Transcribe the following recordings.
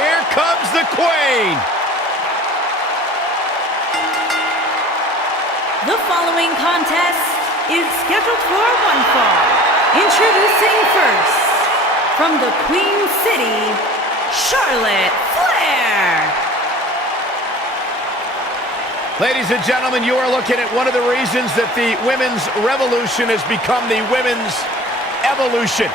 Here comes the Queen. The following contest is scheduled for one fall. Introducing first, from the Queen City, Charlotte Flair. Ladies and gentlemen, you are looking at one of the reasons that the women's revolution has become the women's evolution.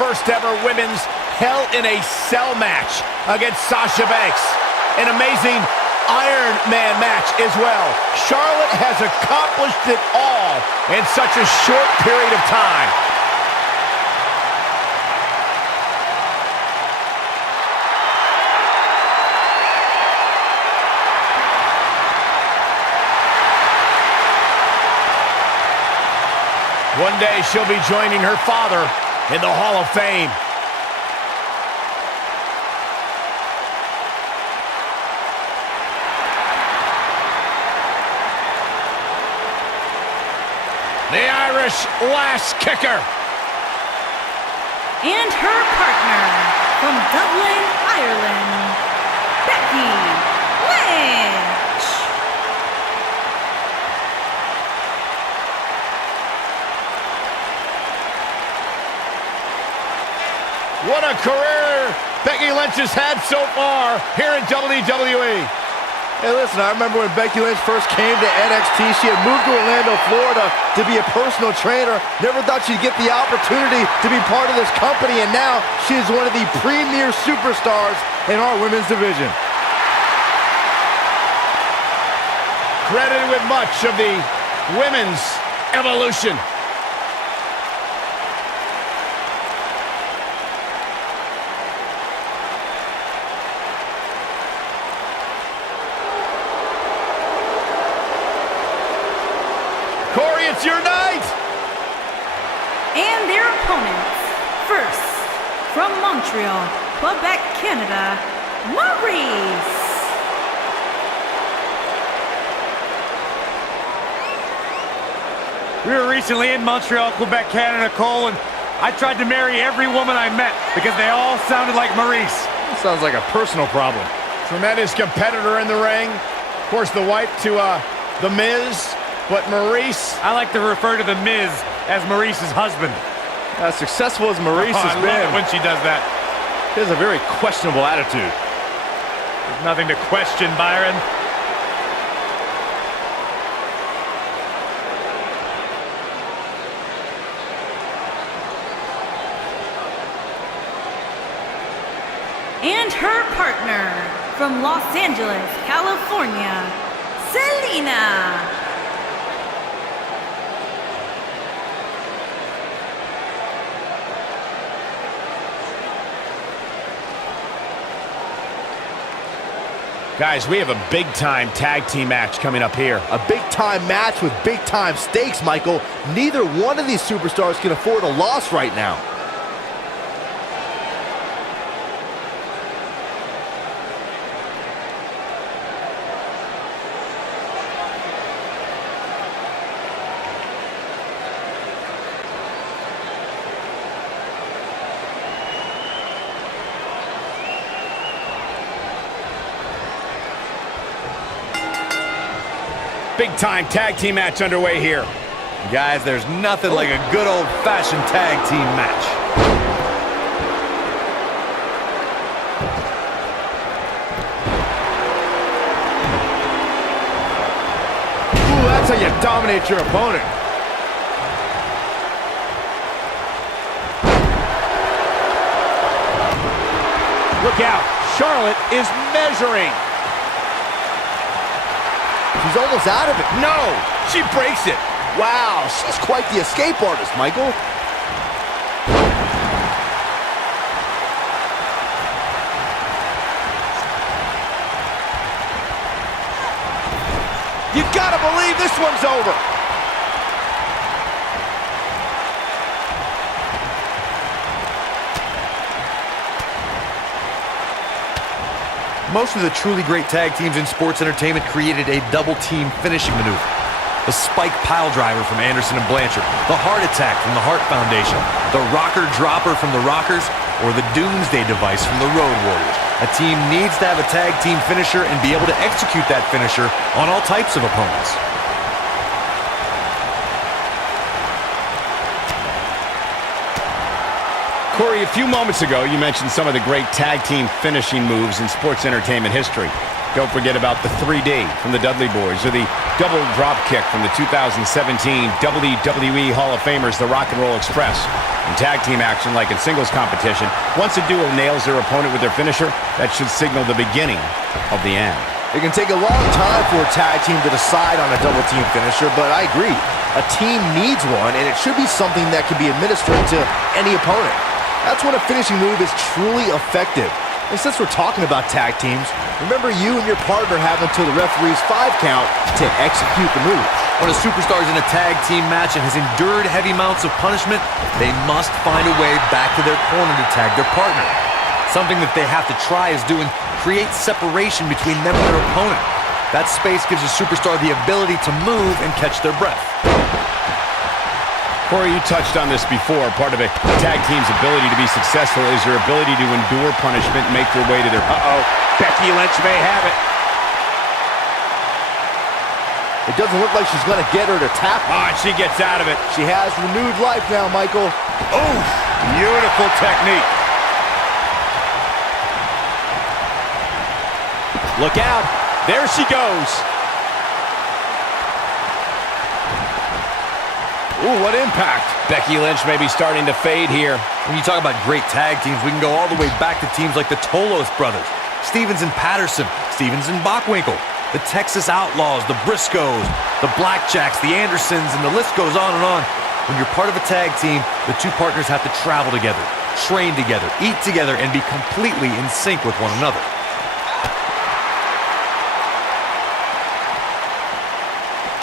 First ever women's Hell in a Cell match against Sasha Banks. An amazing Iron Man match as well. Charlotte has accomplished it all in such a short period of time. One day she'll be joining her father in the Hall of Fame. The Irish Lass Kicker. And her partner, from Dublin, Ireland, Becky, Lynch. What a career Becky Lynch has had so far here in WWE. Hey, listen, I remember when Becky Lynch first came to NXT, she had moved to Orlando, Florida to be a personal trainer. Never thought she'd get the opportunity to be part of this company, and now she is one of the premier superstars in our women's division. Credited with much of the women's evolution. Corey, it's your night! And their opponents, first, from Montreal, Quebec, Canada, Maryse. We were recently in Montreal, Quebec, Canada, Cole, and I tried to marry every woman I met because they all sounded like Maryse. That sounds like a personal problem. Tremendous competitor in the ring. Of course, the wife to The Miz. But Maryse, I like to refer to The Miz as Maryse's husband. As successful as Maryse has been, I love it when she does that. she has a very questionable attitude. There's nothing to question, Byron. And her partner, from Los Angeles, California, Melina. guys, we have a big-time tag team match coming up here. A big-time match with big-time stakes, Michael. Neither one of these superstars can afford a loss right now. Big-time tag team match underway here. Guys, there's nothing like a good old-fashioned tag team match. Ooh, that's how you dominate your opponent. Look out, Charlotte is measuring. She's almost out of it. No, she breaks it. Wow, she's quite the escape artist, Michael. You gotta believe this one's over. Most of the truly great tag teams in sports entertainment created a double team finishing maneuver. The spike pile driver from Anderson and Blanchard. The heart attack from the Hart Foundation. The rocker dropper from the Rockers. Or the doomsday device from the Road Warriors. A team needs to have a tag team finisher and be able to execute that finisher on all types of opponents. Corey, a few moments ago, you mentioned some of the great tag team finishing moves in sports entertainment history. Don't forget about the 3D from the Dudley Boys, or the double drop kick from the 2017 WWE Hall of Famers, the Rock and Roll Express. In tag team action, like in singles competition, once a duo nails their opponent with their finisher, that should signal the beginning of the end. It can take a long time for a tag team to decide on a double team finisher, but I agree. A team needs one, and it should be something that can be administered to any opponent. That's when a finishing move is truly effective. And since we're talking about tag teams, remember you and your partner have until the referee's 5 count to execute the move. When a superstar is in a tag team match and has endured heavy amounts of punishment, they must find a way back to their corner to tag their partner. Something that they have to try is do and create separation between them and their opponent. That space gives a superstar the ability to move and catch their breath. Corey, you touched on this before. Part of a tag team's ability to be successful is your ability to endure punishment and make their way to their... Becky Lynch may have it. It doesn't look like she's going to get her to tap. And she gets out of it. She has renewed life now, Michael. Oh, beautiful technique. Look out. There she goes. Ooh, what impact. Becky Lynch may be starting to fade here. When you talk about great tag teams, we can go all the way back to teams like the Tolos brothers, Stevens and Patterson, Stevens and Bockwinkel, the Texas Outlaws, the Briscoes, the Blackjacks, the Andersons, and the list goes on and on. When you're part of a tag team, the two partners have to travel together, train together, eat together, and be completely in sync with one another.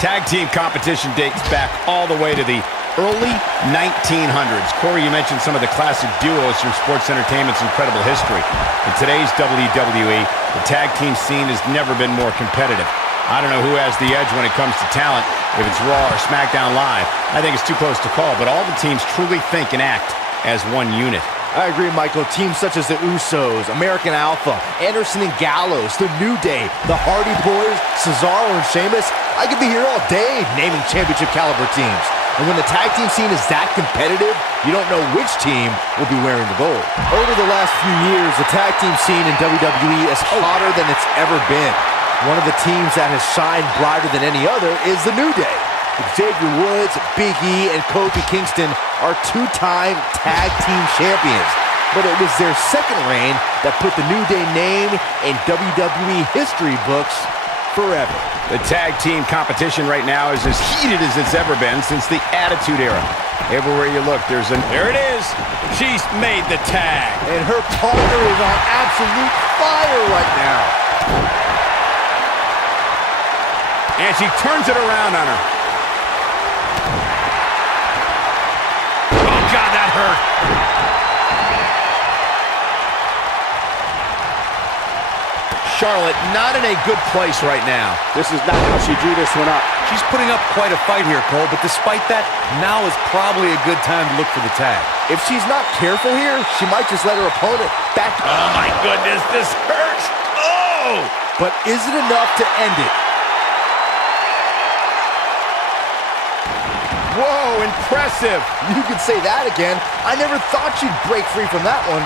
Tag team competition dates back all the way to the early 1900s. Corey, you mentioned some of the classic duos from sports entertainment's incredible history. In today's WWE, the tag team scene has never been more competitive. I don't know who has the edge when it comes to talent, if it's Raw or SmackDown Live. I think it's too close to call, but all the teams truly think and act as one unit. I agree, Michael. Teams such as the Usos, American Alpha, Anderson and Gallows, The New Day, the Hardy Boys, Cesaro and Sheamus. I could be here all day naming championship caliber teams. And when the tag team scene is that competitive, you don't know which team will be wearing the gold. Over the last few years, the tag team scene in WWE is hotter than it's ever been. One of the teams that has shined brighter than any other is the New Day. Xavier Woods, Big E, and Kofi Kingston are two-time tag team champions. But it was their second reign that put the New Day name in WWE history books forever. The tag team competition right now is as heated as it's ever been since the Attitude Era. Everywhere you look, there it is. She's made the tag. And her partner is on absolute fire right now. And she turns it around on her. Oh, God, that hurt. Charlotte not in a good place right now. This is not how she drew this one up. She's putting up quite a fight here, Cole, but despite that, now is probably a good time to look for the tag. If she's not careful here, she might just let her opponent back. Oh, my goodness, this hurts. Oh! But is it enough to end it? Whoa, impressive. You could say that again. I never thought she'd break free from that one.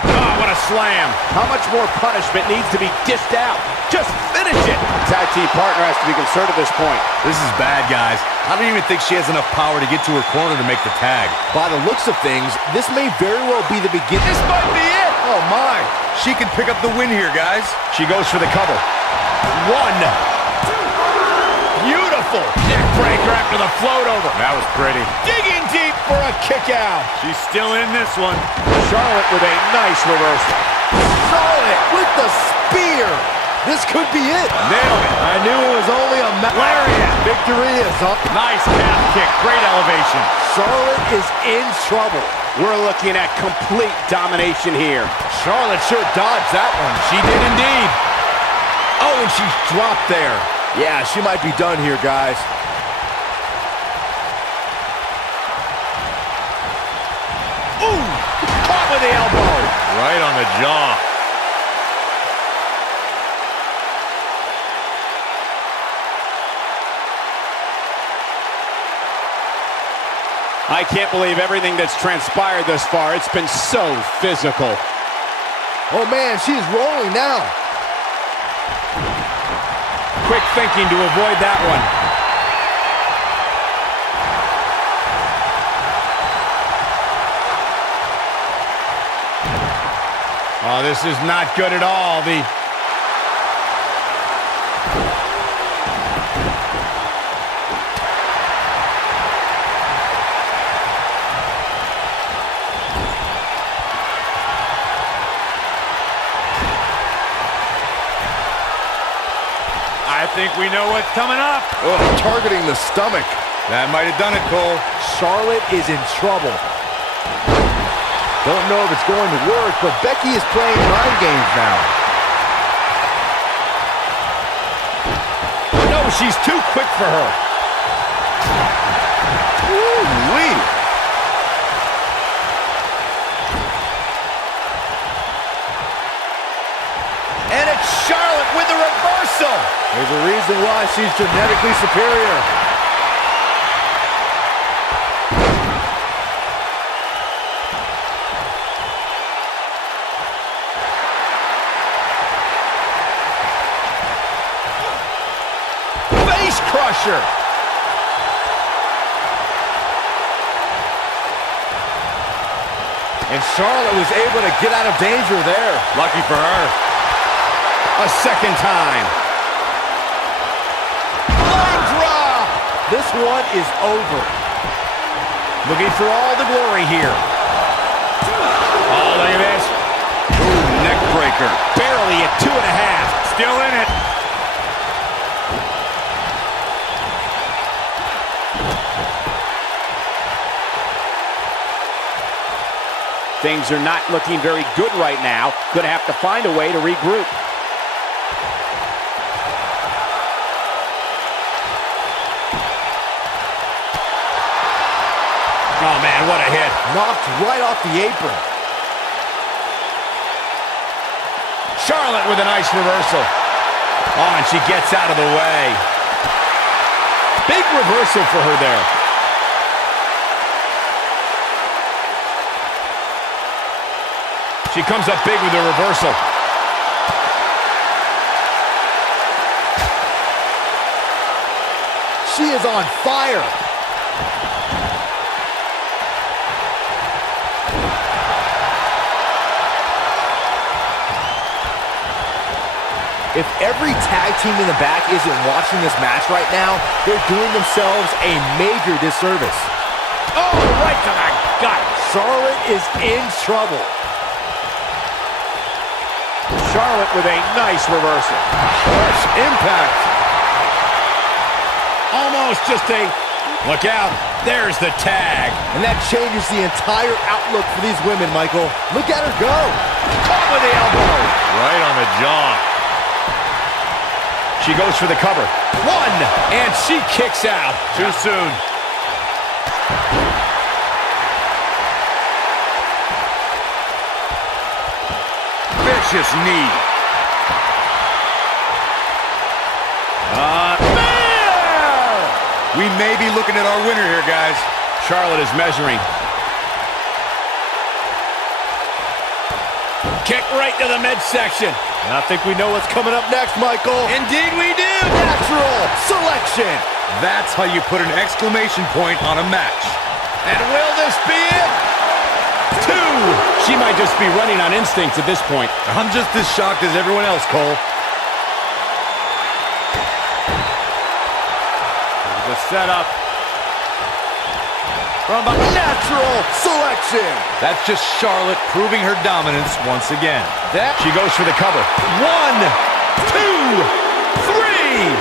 Oh, what a slam. How much more punishment needs to be dished out? Just finish it. Tag team partner has to be concerned at this point. This is bad, guys. I don't even think she has enough power to get to her corner to make the tag. By the looks of things, this may very well be the beginning. This might be it. Oh, my. She can pick up the win here, guys. She goes for the cover. One. Beautiful neck breaker after the float over. That was pretty. Digging deep for a kick out. She's still in this one. Charlotte with a nice reversal. Charlotte with the spear. This could be it. Nailed it. I knew it was only a Lariat. Victory is up. Nice calf kick. Great elevation. Charlotte is in trouble. We're looking at complete domination here. Charlotte should dodge that one. She did indeed. Oh, and she's dropped there. Yeah, she might be done here, guys. Ooh, caught with the elbow. Right on the jaw. I can't believe everything that's transpired thus far. It's been so physical. Oh, man, she's rolling now. Quick thinking to avoid that one. Oh, this is not good at all. I think we know what's coming up. Oh, targeting the stomach. That might have done it, Cole. Charlotte is in trouble. Don't know if it's going to work, but Becky is playing mind games now. No, she's too quick for her. Woo-wee. And it's Charlotte with the reversal. There's a reason why she's genetically superior. Face crusher. And Charlotte was able to get out of danger there. Lucky for her. A second time. Leg drop. This one is over. Looking for all the glory here. Oh, look at this. Ooh, neck breaker. Barely at 2.5. Still in it. Things are not looking very good right now. Gonna have to find a way to regroup. Oh, man, what a hit. Knocked right off the apron. Charlotte with a nice reversal. Oh, and she gets out of the way. Big reversal for her there. She comes up big with a reversal. She is on fire. If every tag team in the back isn't watching this match right now, they're doing themselves a major disservice. Oh, right to the gut. Charlotte is in trouble. Charlotte with a nice reversal. Harsh impact. Almost just a look out. There's the tag. And that changes the entire outlook for these women, Michael. Look at her go. Caught with the elbow. Right on the jaw. She goes for the cover. One, and she kicks out. Too soon. Vicious knee. There! We may be looking at our winner here, guys. Charlotte is measuring. Kick right to the midsection. And I think we know what's coming up next, Michael. Indeed we do. Natural selection. That's how you put an exclamation point on a match. And will this be it? 2. She might just be running on instinct at this point. I'm just as shocked as everyone else, Cole. The setup. From a natural selection. That's just Charlotte proving her dominance once again. She goes for the cover. 1, 2, 3.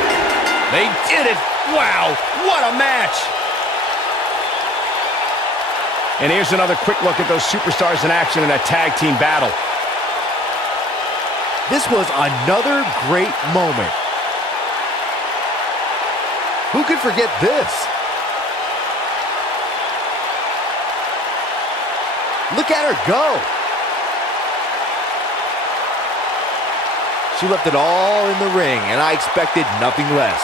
They did it. Wow, what a match. And here's another quick look at those superstars in action in that tag team battle. This was another great moment. Who could forget this? Look at her go. She left it all in the ring, and I expected nothing less.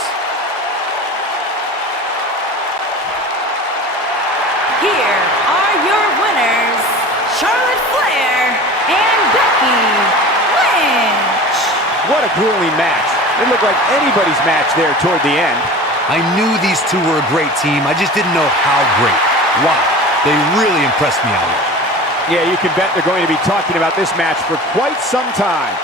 Here are your winners, Charlotte Flair and Becky Lynch. What a grueling match. It looked like anybody's match there toward the end. I knew these two were a great team. I just didn't know how great. Wow, they really impressed me out here. Yeah, you can bet they're going to be talking about this match for quite some time.